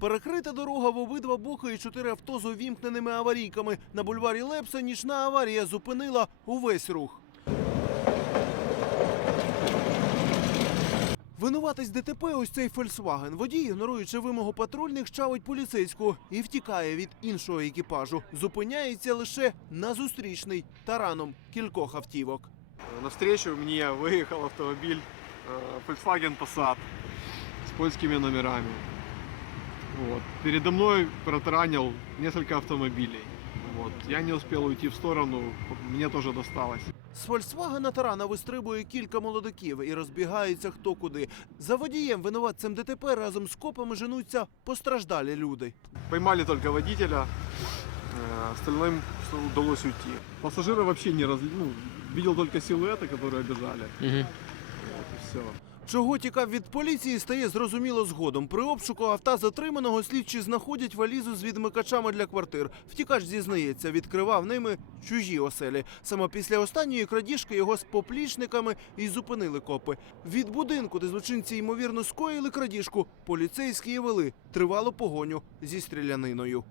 Перекрита дорога в обидва боки і чотири авто з увімкненими аварійками. На бульварі Лепса нічна аварія зупинила увесь рух. Винуватись ДТП ось цей Фольксваген. Водій, ігноруючи вимогу патрульних, чавить поліцейську і втікає від іншого екіпажу. Зупиняється лише на зустрічний тараном кількох автівок. Навстречу мне выехал автомобиль э, Volkswagen Passat с польскими номерами. Вот. Передо мной протаранил несколько автомобилей. Вот. Я не успел уйти в сторону, мне тоже досталось. З Фольксвагена тарана вистрибує кілька молодиків і розбігаються хто куди. За водієм винуватцем ДТП разом з копами женуться постраждалі люди. Поймали только водителя, э, остальным что удалось уйти. Пассажиры вообще не раз... ну, видел только силуэты, которые бежали. Вот, и все. Чого тікав від поліції, стає зрозуміло згодом. При обшуку авто затриманого слідчі знаходять валізу з відмикачами для квартир. Втікач зізнається, відкривав ними чужі оселі. Саме після останньої крадіжки його з поплічниками і зупинили копи. Від будинку, де злочинці ймовірно скоїли крадіжку, поліцейські вели тривалу погоню зі стріляниною.